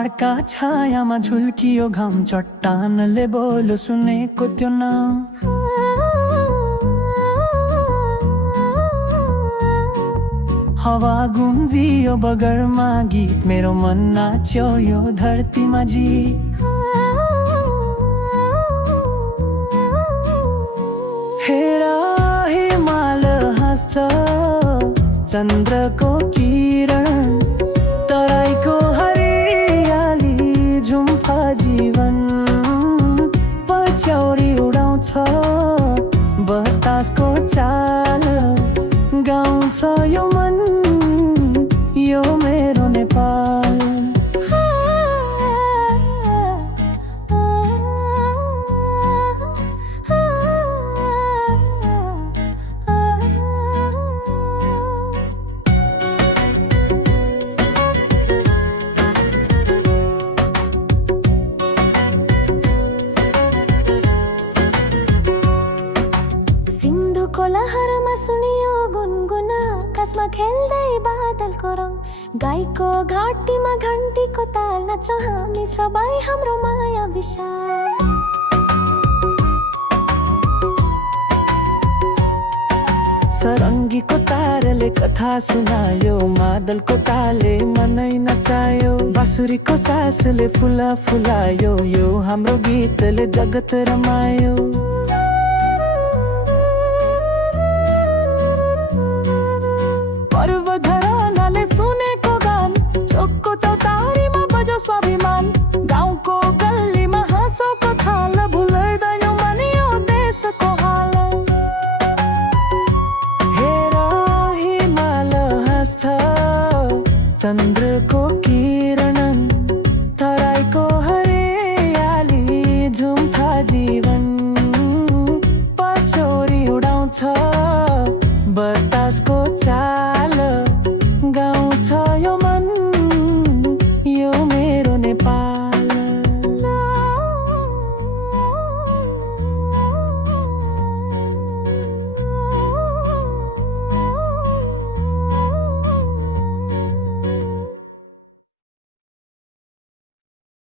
पहाडका छायामा झुल्कियो घाम, चट्टानले बोल्यो सुनेको त्यो नाम। हवा गुन्जियो बगरमा गीत, मेरो मन नाच्यो यो धरतीमा जीत। हेर हिमाल हाँस्छ चन्द्रको किरण, तराईको हरियाली झुम्फा जीवन। पछ्यौरी उडाउँछ बतासको चाल, गाउँछ यो मन यो मेरो नेपाल। सिन्धुको लहरमा सुनियो गुनगुना, आकाशमा खेल्दै बादलको रङ। गाईको घाँटीमा घन्टीको ताल, नाच्छ हामी सबै हाम्रो माया विशाल। सरङ्गीको तारले कथा सुनायो, मादलको तालले मनै नचायो। बाँसुरीको सासले फुला फुलायो, यो हाम्रो गीतले जगत रमायो। पर्व झरनाले सुनेको गान, चोकको चौतारीमा बज्यो स्वाभिमान। गाउँको गल्लीमा हाँसोको थाल, भुल्दैनौँ मन यो देशको हाल। हेर हिमाल हाँस्छ चन्द्रको किरण, तराईको हरियाली झुम्था जीवन। पछ्यौरी उडाउँछ बतासको चाल,